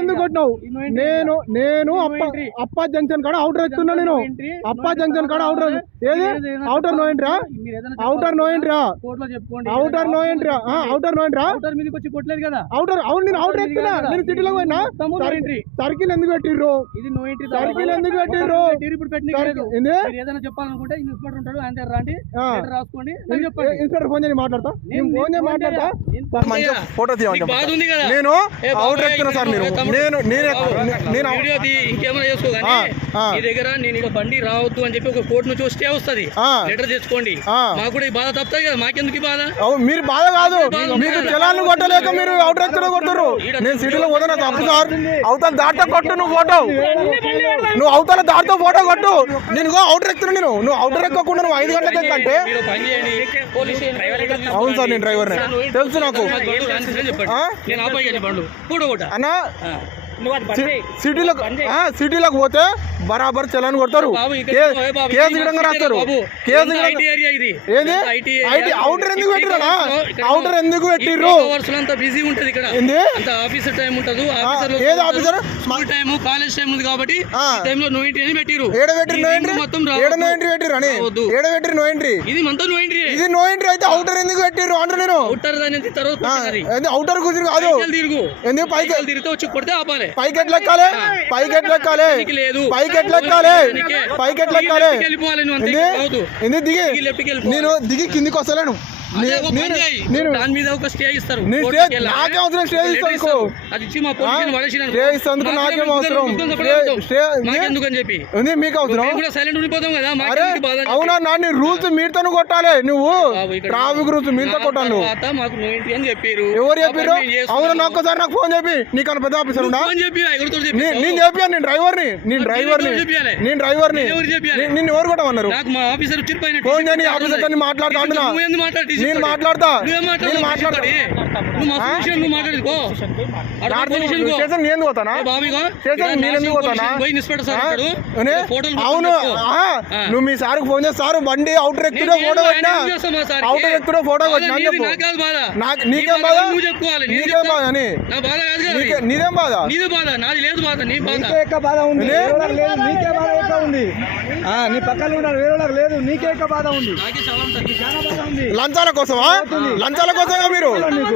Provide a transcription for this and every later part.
ఎందుకు కొట్టినావు? నేను నేను అప్పా జంక్షన్ కాడ అవుటర్ ఎత్తున్నా. నేను అప్పా జంక్షన్ కాడ అవుటర్ ఏది అవుటర్ నో ఎంట్రా అవుటర్ నో ఎంట్రా అవుటర్ నో ఎంట్రా అవుటర్ నో ఎంట్రా అవుటర్ అవును నేను అవుటర్ ఎత్తున్నా. నేను సిటీలో పోయినా. సర్కిల్ ఎందుకు పెట్టిర్రు? సర్కిల్ ఎందుకు పెట్టిర్రు? చెప్పాలనుకుంటే ఇన్స్పెక్టర్ ఉంటాడు, ఆయన దగ్గర రండి, రాసుకోండి. ఇన్స్పెక్టర్ ఫోన్ చేసి మాట్లాడతా. ఫోన్ చేసి మాట్లాడతా. ఫోటో తీయండి. నేను అవుటర్ ఎత్తున్నా సార్. నేను ఇంకేమైనా చేసుకో కానీ మీ దగ్గర నేను ఇక్కడ బండి రావద్దు అని చెప్పి ఒక కోర్టు నుంచి వస్తే వస్తుంది, లెటర్ తెచ్చుకోండి. మాకు కూడా ఈ బాధ తప్పుతాయి కదా, మాకెందుకు ఈ బాధ? మీరు బాధ కాదు, మీకు జలాలను కొట్టలేక మీరు అవుటర్ ఎత్తులో కొడుతున్నారు. నేను సిటీలో పోతున్నా తప్పు సార్. అవతల దాటితో కొట్టు నువ్వు ఫోటో, నువ్వు అవతల దాటితో ఫోటో కొట్టు. నేను అవుటర్ ఎక్కుతున్నా. నువ్వు అవుటర్ ఎక్కకుండా నువ్వు 5 గంటలకు ఎక్కంటే అవును సార్ నేను డ్రైవర్ తెలుసు నాకు అన్నా. సిటీలోకి పోతే బరాబర్ చలాన్ కొడతారు, కేసు గిడంగా రాస్తారు. కేసు ఏది అవుటర్ ఎందుకు పెట్టిరా? అవుటర్ ఎందుకు పెట్టిర్రు? బిజీ ఉంటది ఇక్కడ, ఆఫీసర్ టైం ఉంటది. ఏది officer school time college time ఉంది కాబట్టి టైంలో నో ఎంట్రీ అని పెట్టిరు. ఏడ పెట్టిరు నో ఎంట్రీ? ఏడ నో ఎంట్రీ పెట్టిరు అని ఏడ పెట్టిరు నో ఎంట్రీ? ఇది మొత్తం నో ఎంట్రీ. ఇది నో ఎంట్రీ అయితే అవుటర్ ఎందుకు పెట్టిరు అంటే నేను అవుటర్ గురించి కాదు. ఎందుకు పైకి తిరిగితే వచ్చి కొడితే ఆపాలి. పైకి ఎట్లా ఎక్కాలి? పైకి ఎట్లా ఎక్కాలి? పైకి ఎట్లా ఎక్కాలి? పైకి ఎట్లా ఎక్కాలి? ఎందుకు దిగి నేను దిగి కిందికి వస్తలేను. దాని మీద ఒక స్టే ఇస్తారు. నాకేం అవసరం స్టే ఇస్తాను? అది ఇచ్చి మా స్టే ఇస్తాను నాకేం అవసరం? ఎందుకని చెప్పి మీకు అవసరం? సైలెంట్ ఉండిపోతాం కదా. అవునా నాన్న రూల్స్ మీరుతో కొట్టాలి. నువ్వు ట్రాఫిక్ రూల్స్ మీరుతో కొట్టాలి. నువ్వు మాకు నో ఎంట్రీ అని చెప్పారు. ఎవరు చెప్పారు? అవునా నాకు ఒకసారి నాకు ఫోన్ చెప్పి నీకన్నా పెద్ద ఆఫీసర్ ఉందా? నేను చెప్పాను. నేను డ్రైవర్ని నిన్ను ఎవరు కొట్టమన్నారు? ఫోన్ చేయని ఆఫీసర్ మాట్లాడుతా అంటున్నా. నేను మాట్లాడతా. నేను పోతానా? అవును నువ్వు మీ సార్ ఫోన్ చేసి సార్ బండి అవుటర్ ఎక్కువ ఫోటో పెట్టినా అవుటర్ ఎక్కువ ఫోటో పెట్టినా నీకేం బాధ? నీకేం బాధ అని నీదేం బాధ? నీకే బాధ ఉంది. నీకే బాధ ఎక్కువ ఉంది. నీ పక్కన వేరే లేదు. నీకే బాధ ఉంది. లంచాల కోసమా? లంచాల కోసమా మీరు?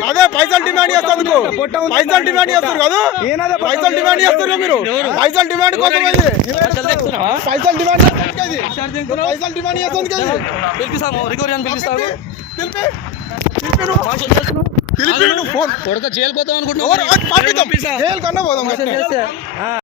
అదే పైసలు డిమాండ్ చేస్తారు. పైసలు డిమాండ్ చేస్తారు కదా, పైసలు డిమాండ్ చేస్తారు మీరు. పైసలు డిమాండ్ కోసం పైసలు డిమాండ్ పైసలు డిమాండ్ చేస్తుంది కదా. జైలు పోతాం అనుకుంటున్నా. జైలు కన్నా పోదాం.